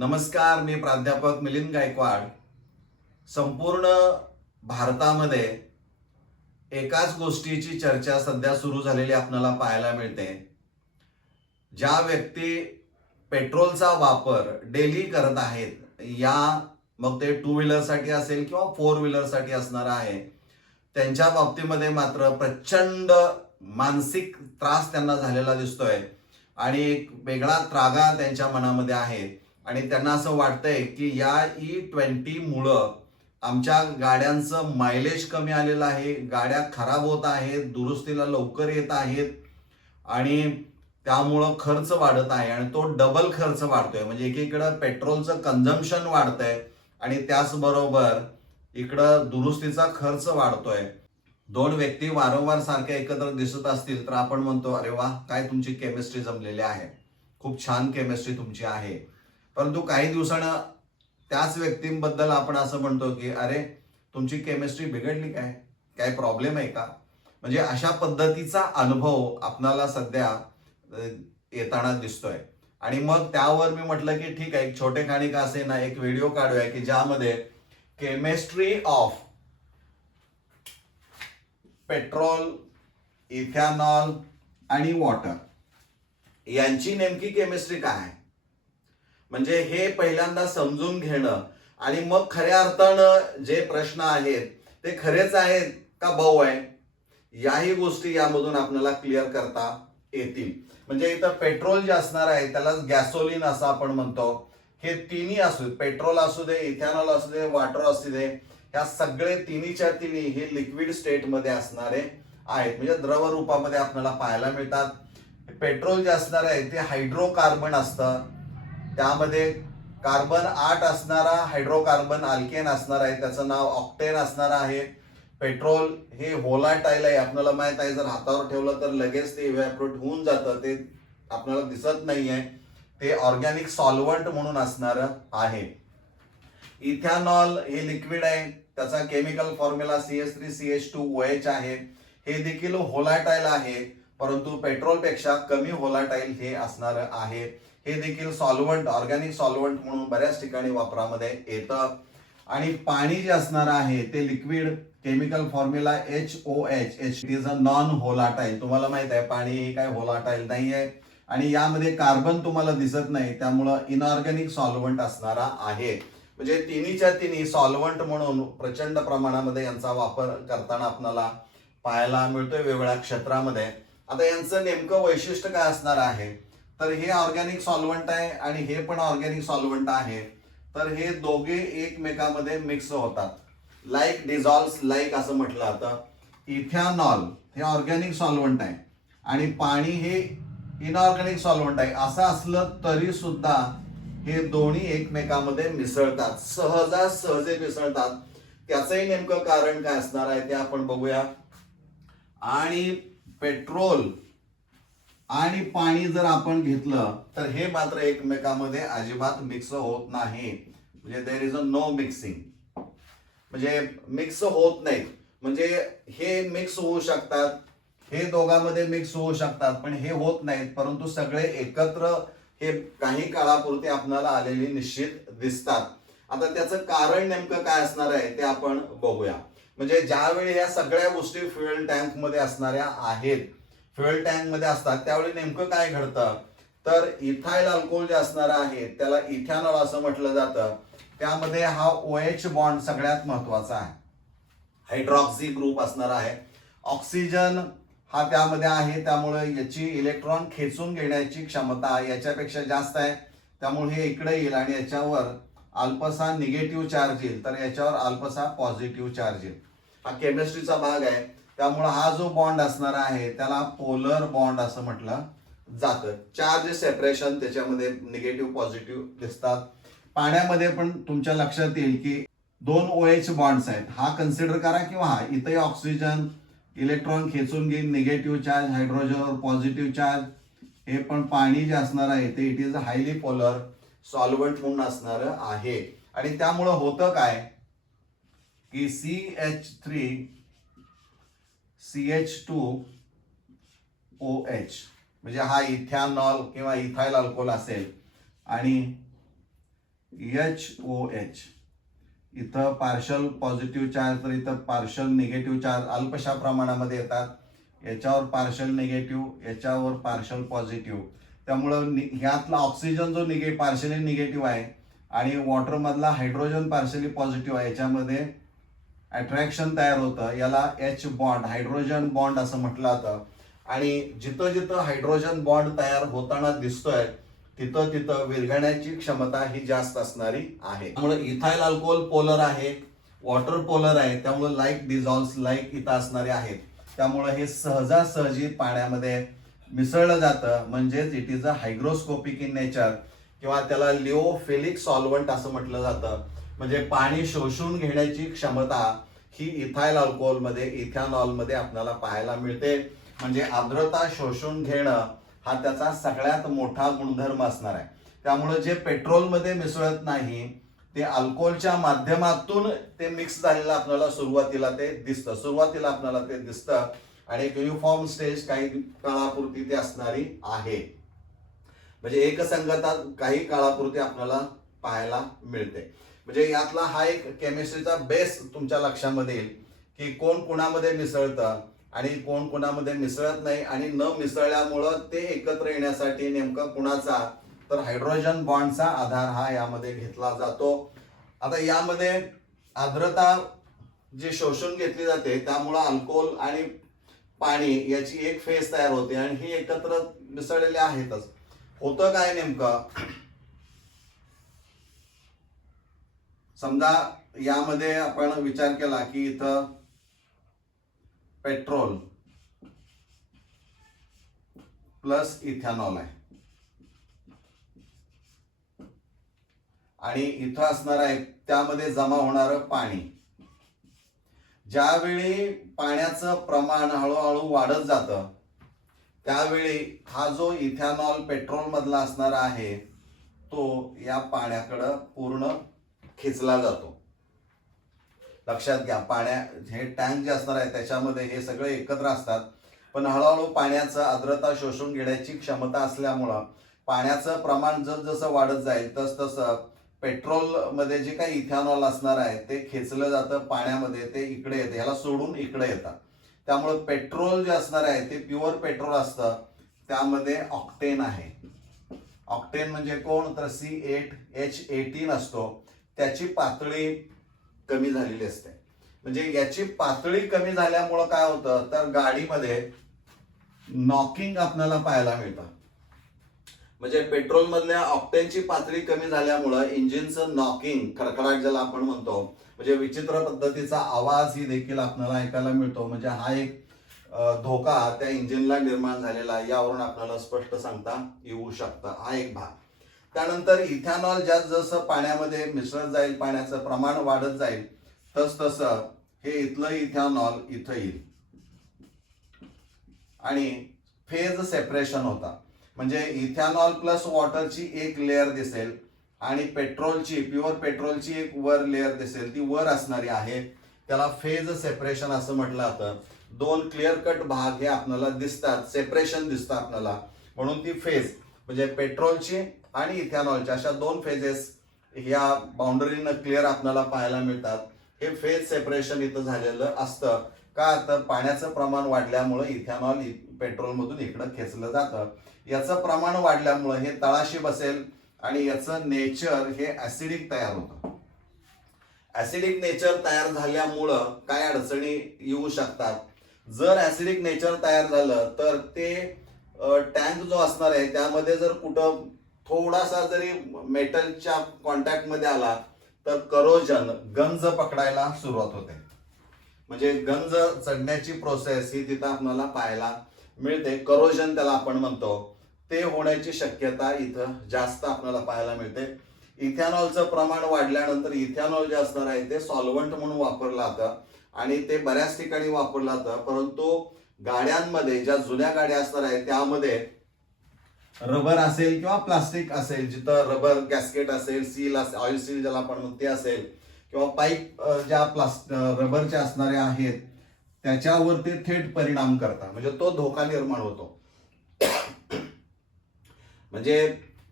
नमस्कार, मी प्राध्यापक मिलिंद गायकवाड. संपूर्ण भारतामध्ये एकाच गोष्टीची चर्चा सध्या सुरू झालेली आपल्याला पाहायला मिळते. ज्या व्यक्ती पेट्रोलचा वापर डेली करत आहेत, मग ते टू व्हीलरसाठी असेल किंवा फोर व्हीलरसाठी असणार आहे, त्यांच्या बाबतीमध्ये मात्र प्रचंड मानसिक त्रास त्यांना झालेला दिसतोय आणि एक वेगळा त्रागा त्यांच्या मनामध्ये आहे. आणि त्यांना असं वाटतंय की या E20 मुळे आमच्या गाड्यांचं मायलेज कमी आलेलं आहे, गाड्या खराब होत आहेत, दुरुस्तीला लवकर येत आहेत आणि त्यामुळं खर्च वाढत आहे आणि तो डबल खर्च वाढतोय. म्हणजे एकीकडं पेट्रोलचं कन्झम्पशन वाढतंय आणि त्याचबरोबर इकडं दुरुस्तीचा खर्च वाढतोय. दोन व्यक्ती वारंवार सारख्या एकत्र दिसत असतील तर आपण म्हणतो, अरे वा, काय तुमची केमिस्ट्री जमलेली आहे, खूप छान केमिस्ट्री तुमची आहे. परंतु काही दिवसानं त्याच व्यक्तींबद्दल आपण असं म्हणतो की अरे, तुमची केमिस्ट्री बिघडली, काय काय प्रॉब्लेम आहे का? म्हणजे अशा पद्धतीचा अनुभव आपल्याला सध्या येताना दिसतोय. आणि मग त्यावर मी म्हटलं की ठीक आहे, एक छोटे खाणी का असे ना, एक व्हिडिओ काढूया की ज्यामध्ये केमिस्ट्री ऑफ पेट्रोल, इथेनॉल आणि वॉटर यांची नेमकी केमिस्ट्री काय आहे, म्हणजे हे पहिल्यांदा समजून घेणं आणि मग खऱ्या अर्थानं जे प्रश्न आहेत ते खरेच आहेत का भाऊ आहे, याही गोष्टी यामधून आपल्याला क्लिअर करता येतील. म्हणजे इथं पेट्रोल जे असणार आहे त्याला गॅसोलिन असं आपण म्हणतो. हे तिन्ही असू दे, पेट्रोल असू दे, इथेनॉल असू दे, वॉटर असू दे, ह्या सगळे तिन्हीच्या तिन्ही हे लिक्विड स्टेटमध्ये असणारे आहेत, म्हणजे द्रव रूपामध्ये आपल्याला पाहायला मिळतात. पेट्रोल जे असणार आहे ते हायड्रोकार्बन असतं, त्यामध्ये कार्बन 8 असणारा हायड्रोकार्बन अल्केन असणार आहे, त्याचं नाव ऑक्टेन असणार आहे. पेट्रोल हे व्होलाटाईल आहे, आपल्याला माहित आहे, जर हातावर ठेवलं तर लगेच ते इव्हॅपोरेट होऊन जातं, ते आपल्याला दिसत नाहीये. ते ऑर्गॅनिक सॉल्व्हंट म्हणून असणार आहे. इथेनॉल हे लिक्विड आहे, त्याचा केमिकल फॉर्म्युला CH3CH2OH आहे. हे देखील व्होलाटाईल आहे, परंतु पेट्रोलपेक्षा कमी व्होलाटाईल हे असणार आहे. हे देखील सॉल्व्हंट, ऑर्गॅनिक सॉल्व्हंट म्हणून बऱ्याच ठिकाणी वापरामध्ये येतं. आणि पाणी जे असणार आहे ते liquid, chemical formula HOH, it is a non volatile. तुम्हाला माहित आहे पाणी हे काय व्होलाटाईल नाही आहे आणि यामध्ये कार्बन तुम्हाला दिसत नाही, त्यामुळं इनऑर्गॅनिक सॉल्व्हंट असणारा आहे. म्हणजे तिन्हीच्या तिन्ही सॉल्व्हंट म्हणून प्रचंड प्रमाणामध्ये यांचा वापर करताना आपल्याला पाहायला मिळतोय वेगवेगळ्या क्षेत्रामध्ये. आता यांचं नेमकं वैशिष्ट्य काय असणार आहे, तर हे ऑर्गॅनिक सॉल्व्हंट आहे आणि हे पण ऑर्गॅनिक सॉल्व्हंट आहे, तर हे दोघे एकमेकांमध्ये मिक्स होतात, लाईक डिझॉल्व्स लाईक असं म्हटलं जातं. इथेनॉल हे ऑर्गॅनिक सॉल्व्हंट आहे आणि पाणी हे इनऑर्गॅनिक सॉल्व्हंट आहे. असं असलं तरी सुद्धा हे दोन्ही एकमेकांमध्ये मिसळतात, सहजासहजी मिसळतात. त्याचंही नेमकं कारण काय असणार आहे ते आपण बघूया. आणि पेट्रोल आणि पाणी जर आपण घेतलं तर हे मात्र एकमेकांमध्ये अजिबात मिक्स होत नाही, म्हणजे there is a no mixing, म्हणजे मिक्स होत नाही. म्हणजे हे मिक्स होऊ शकतात, हे दोघांमध्ये मिक्स होऊ शकतात, पण हे होत नाहीत. परंतु सगळे एकत्र हे काही काळापुरते आपल्याला आलेले निश्चित दिसतात. आता त्याचं कारण नेमकं काय असणार आहे ते आपण बघूया. म्हणजे ज्यावेळी ह्या सगळ्या गोष्टी फ्युएल टँक मध्ये असणाऱ्या आहेत, फ्युएल टँक मध्ये असतात, त्यावेळी नेमकं काय घडतं, तर इथाइल अल्कोहोल जे असणार आहे त्याला इथेनॉल असं म्हटलं जातं. त्यामध्ये हा OH बॉन्ड सगळ्यात महत्वाचा आहे, हायड्रॉक्सी ग्रुप असणार आहे. ऑक्सिजन हा त्यामध्ये आहे, त्यामुळे याची इलेक्ट्रॉन खेचून घेण्याची क्षमता याच्यापेक्षा जास्त आहे, त्यामुळे हे इकडे येईल आणि याच्यावर अल्पसा निगेटिव्ह चार्ज येईल, तर याच्यावर अल्पसा पॉझिटिव्ह चार्ज येईल. हा केमिस्ट्रीचा भाग आहे. त्यामुळे हा जो बॉन्ड असणार आहे त्याला पोलर बॉन्ड असं म्हटलं जातं. चार्ज सेपरेशन त्याच्यामध्ये निगेटिव्ह पॉझिटिव्ह दिसतात. पाण्यामध्ये पण तुमच्या लक्षात येईल की 2 OH बॉन्ड्स आहेत, हा कन्सिडर करा किंवा हा इथे ऑक्सिजन इलेक्ट्रॉन खेचून घेईल, निगेटिव्ह चार्ज, हायड्रोजनवर पॉझिटिव्ह चार्ज. हे पण पाणी जे असणार आहे ते it is a highly polar solvent म्हणून असणार आहे. आणि त्यामुळं होतं काय की CH3CH2OH म्हणजे हा इथेनॉल किंवा इथाइल अल्कोहोल असेल आणि HOH, इथं पार्शल पॉझिटिव्ह चार्ज, तर इथं पार्शल निगेटिव्ह चार्ज अल्पशा प्रमाणामध्ये येतात. याच्यावर पार्शल निगेटिव्ह, याच्यावर पार्शल पॉझिटिव्ह. त्यामुळं ह्यातला ऑक्सिजन जो पार्शली निगेटिव्ह आहे आणि वॉटर मधला हायड्रोजन पार्शली पॉझिटिव्ह आहे, याच्यामध्ये अट्रॅक्शन तयार होतं. याला H बॉन्ड, हायड्रोजन बॉन्ड असं म्हटलं जातं. आणि जिथं जिथं हायड्रोजन बॉन्ड तयार होताना दिसतोय तिथं तिथं विरघळण्याची क्षमता ही जास्त असणारी आहे. त्यामुळे इथाइल अल्कोहोल पोलर आहे, वॉटर पोलर आहे, त्यामुळे लाईक डिझॉल्व्स लाईक इथं असणारे आहेत. त्यामुळे हे सहजासहजी पाण्यामध्ये मिसळलं जातं. म्हणजेच it is a hygroscopic in nature, किंवा त्याला लिओफिलिक सॉल्व्हंट असं म्हटलं जातं. म्हणजे पाणी शोषून घेण्याची क्षमता ही इथाइल अल्कोहोलमध्ये, इथेनॉलमध्ये आपल्याला पाहायला मिळते. म्हणजे आर्द्रता शोषून घेणं हा त्याचा सगळ्यात मोठा गुणधर्म असणार आहे. त्यामुळे जे पेट्रोलमध्ये मिसळत नाही ते अल्कोहोलच्या माध्यमातून ते मिक्स झालेलं आपल्याला सुरुवातीला ते दिसतं आणि एक युनिफॉर्म स्टेज काही काळापुरती ते असणारी आहे. म्हणजे एकसंगता काही काळापुरती आपल्याला पाहायला मिळते. म्हणजे यातला हा एक केमिस्ट्रीचा बेस तुमच्या लक्षामध्ये येईल की कोण कुणामध्ये मिसळतं आणि कोण कुणामध्ये मिसळत नाही, आणि न मिसळल्यामुळं ते एकत्र येण्यासाठी नेमकं कुणाचा, तर हायड्रोजन बॉन्डचा आधार हा यामध्ये घेतला जातो. आता यामध्ये आर्द्रता जी शोषून घेतली जाते त्यामुळं अल्कोहोल आणि पाणी याची एक फेज तयार होते आणि ही एकत्र मिसळलेले आहेतच. होतं काय नेमकं, समजा यामध्ये आपण विचार केला की इथं पेट्रोल प्लस इथेनॉल आहे आणि इथं असणार आहे त्यामध्ये जमा होणारं पाणी. ज्यावेळी पाण्याचं प्रमाण हळूहळू वाढत जातं त्यावेळी हा जो इथेनॉल पेट्रोल मधला असणार आहे तो या पाण्याकडं पूर्ण खेचला जातो. लक्षात घ्या, हे टँक जे असणार आहे त्याच्यामध्ये हे सगळे एकत्र असतात, पण हळूहळू पाण्याचं आर्द्रता शोषून घेण्याची क्षमता असल्यामुळं पाण्याचं प्रमाण जसं वाढत जाईल तसं पेट्रोल मध्ये जे काही इथेनॉल असणार आहे ते खेचलं जातं पाण्यामध्ये, ते इकडे येते, ह्याला सोडून इकडे येतात. त्यामुळे पेट्रोल जे असणार आहे ते प्युअर पेट्रोल असतं, त्यामध्ये ऑक्टेन आहे. ऑक्टेन म्हणजे कोण, तर C8H18 असतो. त्याची पातळी कमी झालेली असते. म्हणजे याची पातळी कमी झाल्यामुळं काय होतं, तर गाडीमध्ये नॉकिंग आपल्याला पाहायला मिळतं. म्हणजे पेट्रोल मधल्या ऑक्टेनची पातळी कमी झाल्यामुळं इंजिनचं नॉकिंग, खडखडाट ज्याला आपण म्हणतो, म्हणजे विचित्र पद्धतीचा आवाज ही देखील आपल्याला ऐकायला मिळतो. म्हणजे हा एक धोका त्या इंजिनला निर्माण झालेला आहे, यावरून आपल्याला स्पष्ट सांगता येऊ शकतं. हा एक भाग. त्यानंतर इथेनॉल जसं पाण्यामध्ये मिसळत जाईल, पाण्याचं प्रमाण वाढत जाईल, तसं हे इथलं इथेनॉल इथं येईल आणि फेज सेपरेशन होता. म्हणजे इथेनॉल प्लस वॉटरची एक लेअर दिसेल आणि पेट्रोलची, प्युअर पेट्रोलची एक वर लेअर दिसेल, ती वर असणारी आहे. त्याला फेज सेपरेशन असं म्हटलं जातं. दोन क्लिअर कट भाग हे आपल्याला दिसतात, सेपरेशन दिसतं आपल्याला, म्हणून ती फेज म्हणजे पेट्रोलची आणि इथेनॉलच्या अशा दोन फेजेस या बाउंड्रीनं क्लिअर आपल्याला पाहायला मिळतात. हे फेज सेपरेशन इथं झालेलं असतं. का, तर पाण्याचं प्रमाण वाढल्यामुळे इथेनॉल पेट्रोलमधून इकडं खेचलं जातं. याचं प्रमाण वाढल्यामुळे हे तळाशी बसेल आणि याचं नेचर हे ऍसिडिक तयार होतं. ऍसिडिक नेचर तयार झाल्यामुळं काय अडचणी येऊ शकतात. जर ऍसिडिक नेचर तयार झालं तर ते टँक जो असणार आहे त्यामध्ये जर कुठं थोडासा जरी मेटलच्या कॉन्टॅक्ट मध्ये आला तर करोजन, गंज पकडायला सुरुवात होते. म्हणजे गंज चढण्याची प्रोसेस ही तिथं आपल्याला पाहायला मिळते. करोजन त्याला आपण म्हणतो, ते होण्याची शक्यता इथं जास्त आपल्याला पाहायला मिळते. इथेनॉलचं प्रमाण वाढल्यानंतर इथेनॉल जे असणार आहे ते सॉल्व्हंट म्हणून वापरलं जातं आणि ते बऱ्याच ठिकाणी वापरलं जातं. परंतु गाड्यांमध्ये, ज्या जुन्या गाड्या असणार आहेत त्यामध्ये रबर असेल किंवा प्लास्टिक असेल, जिथं रबर गॅस्केट असेल, सील असेल, ऑइल सील ज्याला आपण म्हणतो ते असेल, किंवा पाईप ज्या रबरच्या असणाऱ्या आहेत त्याच्यावर ते थेट परिणाम करतात. म्हणजे तो धोका निर्माण होतो. म्हणजे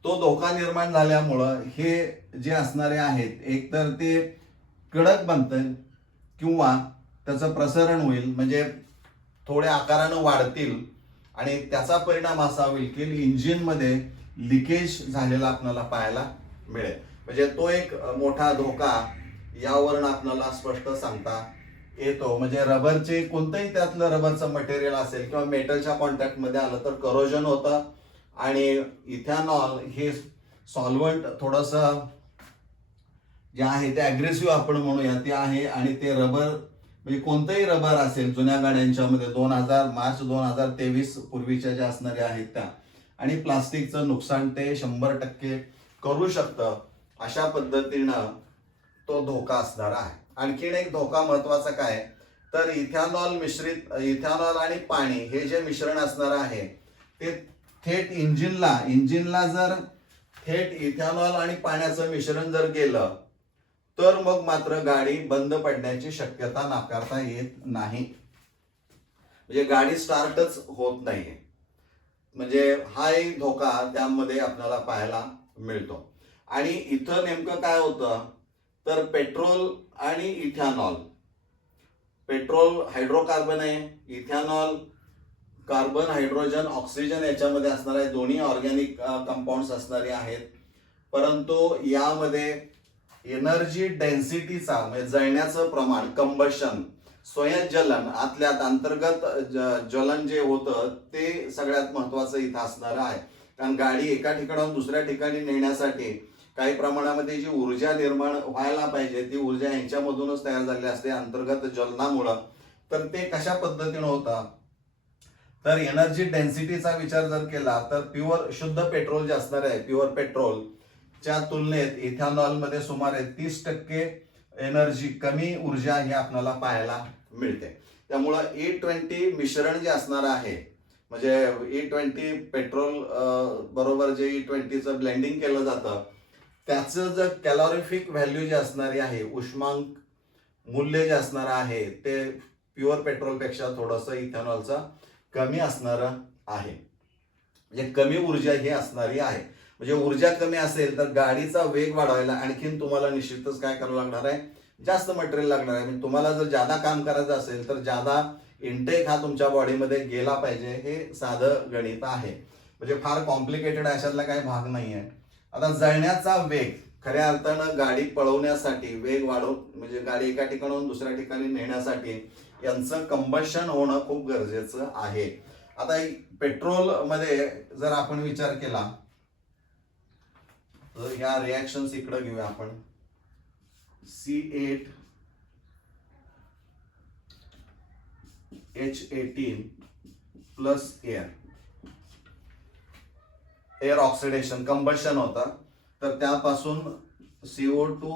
तो धोका निर्माण झाल्यामुळं हे जे असणारे आहेत एकतर ते कडक बनतील किंवा त्याचं प्रसरण होईल, म्हणजे थोड्या आकारानं वाढतील आणि त्याचा परिणाम असा होईल की इंजिनमध्ये लिकेज झालेला आपल्याला पाहायला मिळेल. म्हणजे तो एक मोठा धोका यावरून आपल्याला स्पष्ट सांगता येतो. म्हणजे रबरचे कोणतंही त्यातलं रबरचं मटेरियल असेल किंवा मेटलच्या कॉन्टॅक्टमध्ये आलं तर करोजन होतं आणि इथेनॉल हे सॉल्व्हंट थोडंसं जे आहे ते अग्रेसिव्ह आपण म्हणूया ते आहे आणि ते रबर म्हणजे कोणतंही रबर असेल जुन्या गाड्यांच्या मध्ये मार्च 2023 पूर्वीच्या ज्या असणाऱ्या आहेत त्या आणि प्लास्टिकचं नुकसान ते 100% करू शकतं. अशा पद्धतीनं तो धोका असणार आहे. आणखीन एक धोका महत्वाचा काय तर इथेनॉल आणि पाणी हे जे मिश्रण असणार आहे ते थेट इंजिनला जर थेट इथेनॉल आणि पाण्याचं मिश्रण जर गेलं तर मग मात्र गाडी बंद पडण्याची शक्यता नाकारता येत नाही. म्हणजे गाडी स्टार्टच होत नाहीये. म्हणजे हा एक धोका त्यामध्ये आपल्याला पाहायला मिळतो. आणि इथं नेमकं काय होतं तर पेट्रोल आणि इथेनॉल, पेट्रोल हायड्रोकार्बन आहे, इथेनॉल कार्बन हायड्रोजन ऑक्सिजन याच्यामध्ये असणार आहे, दोन्ही ऑर्गॅनिक कंपाऊंड्स असणारे आहेत. परंतु यामध्ये एनर्जी डेन्सिटीचा म्हणजे जळण्याचं प्रमाण, कंबशन, स्वयंजलन आतल्यात अंतर्गत ज्वलन जे होतं ते सगळ्यात महत्वाचं इथं असणार आहे. कारण गाडी एका ठिकाणाहून दुसऱ्या ठिकाणी नेण्यासाठी काही प्रमाणामध्ये जी ऊर्जा निर्माण व्हायला पाहिजे ती ऊर्जा यांच्यामधूनच तयार झालेली असते अंतर्गत ज्वलनामुळं. तर ते कशा पद्धतीनं होतं तर एनर्जी डेन्सिटीचा विचार जर केला तर प्युअर शुद्ध पेट्रोल जे असणार आहे प्युअर पेट्रोल च्या तुलनेत इथेनॉल मध्ये सुमारे 30% एनर्जी कमी ऊर्जा ही आपल्याला पाहायला मिळते. त्यामुळं E20 मिश्रण जे असणार आहे म्हणजे E20 पेट्रोल बरोबर जे E20चं ब्लेंडिंग केलं जातं त्याचं जर कॅलॉरिफिक व्हॅल्यू जे असणारी आहे, उष्मांक मूल्य जे असणार आहे ते प्युअर पेट्रोलपेक्षा थोडंसं इथेनॉलचं कमी असणार आहे. म्हणजे कमी ऊर्जा ही असणारी आहे. म्हणजे ऊर्जा कमी असेल तर गाडीचा वेग वाढवायला आणखीन तुम्हाला निश्चितच काय करावं लागणार आहे, जास्त मटेरियल लागणार आहे. म्हणजे तुम्हाला जर जादा काम करायचं असेल तर जादा इनटेक हा तुमच्या बॉडीमध्ये गेला पाहिजे. हे साधं गणित आहे. म्हणजे फार कॉम्प्लिकेटेड अशातला काही भाग नाही आहे. आता जळण्याचा वेग खऱ्या अर्थानं गाडी पळवण्यासाठी वेग वाढवून म्हणजे गाडी एका ठिकाणाहून दुसऱ्या ठिकाणी नेण्यासाठी यांचं कंबशन होणं खूप गरजेचं आहे. आता पेट्रोल मध्ये जर आपण विचार केला तर या रिॲक्शन्स इकडे घेऊया आपण. C8H18 plus air oxidation combustion होता तर त्यापासून CO2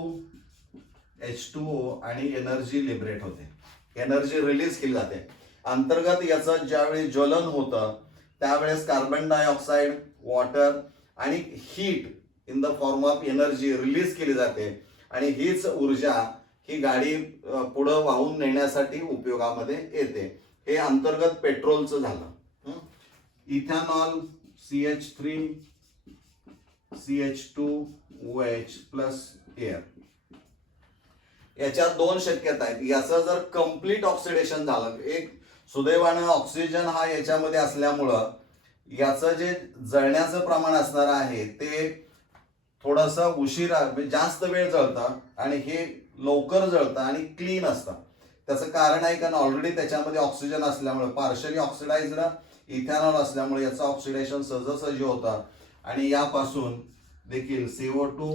H2O आणि एनर्जी लिबरेट होते, एनर्जी रिलीज केली जाते. अंतर्गत याचं ज्यावेळी ज्वलन होतं त्यावेळेस कार्बन डायऑक्साईड, वॉटर आणि heat in the form of energy release केली जाते आणि हीच ऊर्जा ही गाडी पुढं वाहून नेण्यासाठी उपयोगामध्ये येते. हे अंतर्गत पेट्रोलचं झालं. Ethanol CH3 CH2OH plus air याच्या दोन शक्यता आहेत. याचं जर कम्प्लीट ऑक्सिडेशन झालं, एक सुदैवानं ऑक्सिजन हा याच्यामध्ये असल्यामुळं याचं जे जळण्याचं प्रमाण असणार आहे ते थोडंसं उशिरा जास्त वेळ जळतं आणि हे लवकर जळतं आणि क्लीन असतं. त्याचं कारण आहे कारण ऑलरेडी त्याच्यामध्ये ऑक्सिजन असल्यामुळे पार्शली ऑक्सिडाइज्ड इथेनॉल असल्यामुळे याचं ऑक्सिडेशन सहजासहजी होतं आणि यापासून देखील CO2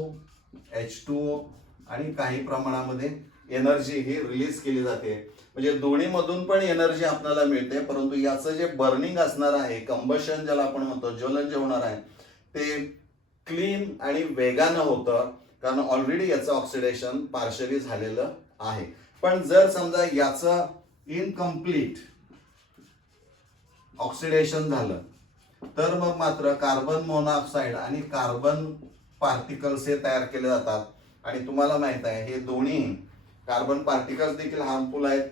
H2O आणि काही प्रमाणामध्ये एनर्जी ही रिलीज केली जाते. म्हणजे दोन्ही मधून पण एनर्जी आपल्याला मिळते. परंतु याचं जे बर्निंग असणार आहे, कंबशन ज्याला आपण म्हणतो, ज्वलन जे होणार आहे ते क्लीन आणि वेगानं होतं कारण ऑलरेडी याचं ऑक्सिडेशन पार्शली झालेलं आहे. पण जर समजा याचं इनकम्प्लीट ऑक्सिडेशन झालं तर मग मात्र कार्बन मोनॉक्साईड आणि कार्बन पार्टिकल्स हे तयार केले जातात आणि तुम्हाला माहित आहे हे दोन्ही कार्बन पार्टिकल्स देखील हार्मफुल आहेत.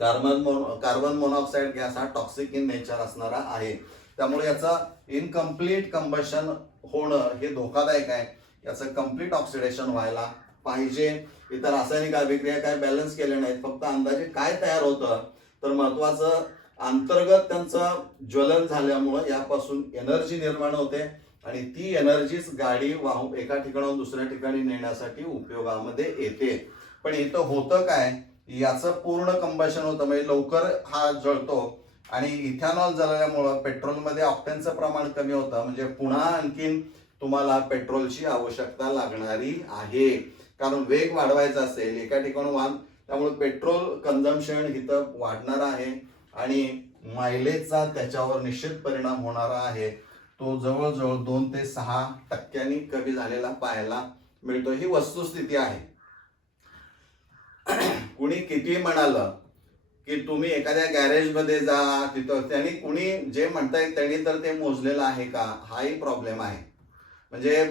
कार्बन मोनॉक्साईड गॅस हा टॉक्सिक इन नेचर असणारा आहे. त्यामुळे याचा इनकम्प्लीट कंबशन होणं हे धोकादायक आहे. याचं कम्प्लीट ऑक्सिडेशन व्हायला पाहिजे. इतर रासायनिक अभिक्रिया काय बॅलन्स केल्या नाहीत, फक्त अंदाजे काय तयार होतं तर महत्वाचं अंतर्गत त्यांचं ज्वलन झाल्यामुळं यापासून एनर्जी निर्माण होते आणि ती एनर्जीच गाडी वाहून एका ठिकाणाहून दुसऱ्या ठिकाणी नेण्यासाठी उपयोगामध्ये येते. पण इथं होतं काय, याचं पूर्ण कंबशन होतं म्हणजे लवकर हा जळतो आणि इथेनॉल जळल्यामुळं पेट्रोलमध्ये ऑक्टेनचं प्रमाण कमी होतं, म्हणजे पुन्हा आणखीन तुम्हाला पेट्रोलची आवश्यकता लागणारी आहे. कारण वेग वाढवायचा असेल एका ठिकाणी वाहन, त्यामुळे पेट्रोल कन्झम्पशन इथं वाढणार आहे आणि मायलेजचा त्याच्यावर निश्चित परिणाम होणार आहे. तो जवळजवळ 2 ते 6% कमी झालेला पाहायला मिळतो. ही वस्तुस्थिती आहे. कुणी किती म्हणालं की तुम्ही एखाद्या गॅरेजमध्ये जा, तिथं त्यांनी कुणी जे म्हणतायत त्यांनी तर ते मोजलेलं आहे का, हाही प्रॉब्लेम आहे. म्हणजे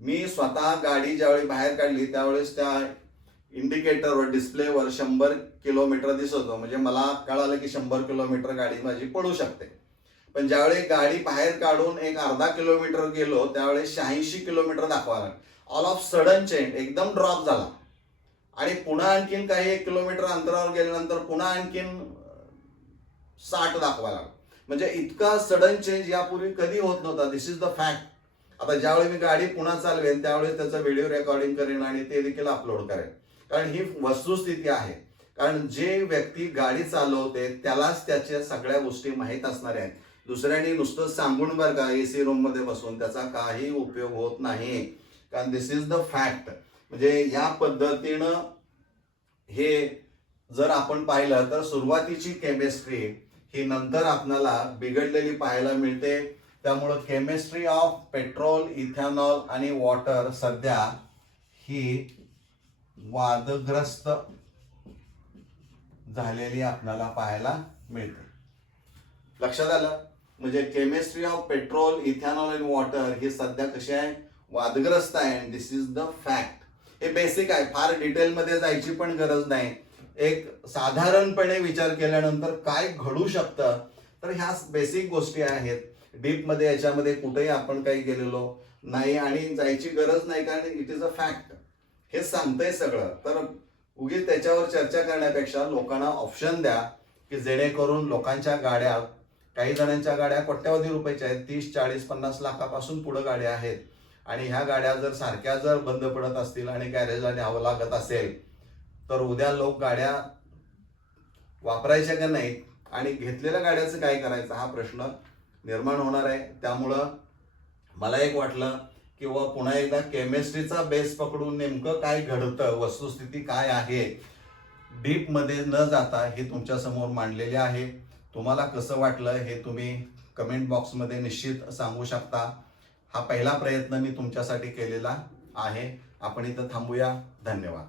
मी स्वतः गाडी ज्यावेळी बाहेर काढली त्यावेळेस त्या इंडिकेटरवर डिस्प्लेवर 100 किलोमीटर दिसत होतं, म्हणजे मला कळालं की 100 किलोमीटर गाडी माझी पडू शकते. पण ज्यावेळी गाडी बाहेर काढून एक अर्धा किलोमीटर गेलो त्यावेळेस 86 किलोमीटर दाखवायला. ऑल ऑफ सडन चेंज एकदम ड्रॉप झाला आणि पुन्हा आणखीन काही 1 किलोमीटर अंतरावर गेल्यानंतर पुन्हा आणखीन 60 दाखवायला. म्हणजे इतका सडन चेंज यापूर्वी कधी होत नव्हता. दिस इज द फॅक्ट. आता ज्यावेळी मी गाडी पुन्हा चालवेन त्यावेळी त्याचं व्हिडिओ रेकॉर्डिंग करेन आणि ते देखील अपलोड करेन, कारण ही वस्तुस्थिती आहे. कारण जे व्यक्ती गाडी चालवते त्यालाच त्याच्या सगळ्या गोष्टी माहीत असणाऱ्या आहेत. दुसऱ्यांनी नुसतं सांगून बरं का एसी रूम मध्ये बसून त्याचा काही उपयोग होत नाही. कारण दिस इज द फॅक्ट. म्हणजे या पद्धतीनं हे जर आपण पाहिलं तर सुरुवातीची केमिस्ट्री ही नंतर आपल्याला बिघडलेली पाहायला मिळते. त्यामुळं केमिस्ट्री ऑफ पेट्रोल, इथेनॉल आणि वॉटर सध्या ही वादग्रस्त झालेली आपल्याला पाहायला मिळते. लक्षात आलं? म्हणजे केमिस्ट्री ऑफ पेट्रोल, इथेनॉल आणि वॉटर ही सध्या कशी आहे, वादग्रस्त आहे. दिस इज द फॅक्ट. हे बेसिक आहे, फार डिटेलमध्ये जायची पण गरज नाही. एक साधारणपणे विचार केल्यानंतर काय घडू शकतं तर ह्या बेसिक गोष्टी आहेत. डीपमध्ये याच्यामध्ये कुठेही आपण काही गेलेलो नाही आणि जायची गरज नाही, कारण इट इज अ फॅक्ट. हे सांगतंय सगळं. तर उगीच त्याच्यावर चर्चा करण्यापेक्षा लोकांना ऑप्शन द्या की जेणेकरून लोकांच्या गाड्या, काही जणांच्या गाड्या कोट्यावधी रुपयाच्या आहेत, 30, 40, 50 लाखापासून पुढे गाड्या आहेत आणि ह्या गाड्या जर सारख्या जर बंद पडत असतील आणि गॅरेजला न्यावं लागत असेल तर उद्या लोक गाड्या वापरायच्या का नाही आणि घेतलेल्या गाड्याचं काय करायचं हा प्रश्न निर्माण होणार आहे. त्यामुळं मला एक वाटलं की पुन्हा एकदा केमिस्ट्रीचा बेस पकडून नेमकं काय घडतं, वस्तुस्थिती काय आहे, डीपमध्ये न जाता हे तुमच्या समोर मांडलेले आहे. तुम्हाला कसं वाटलं हे तुम्ही कमेंट बॉक्समध्ये निश्चित सांगू शकता. हा पहिला प्रयत्न मी तुमच्यासाठी केलेला आहे. आपण इथं थांबूया. धन्यवाद.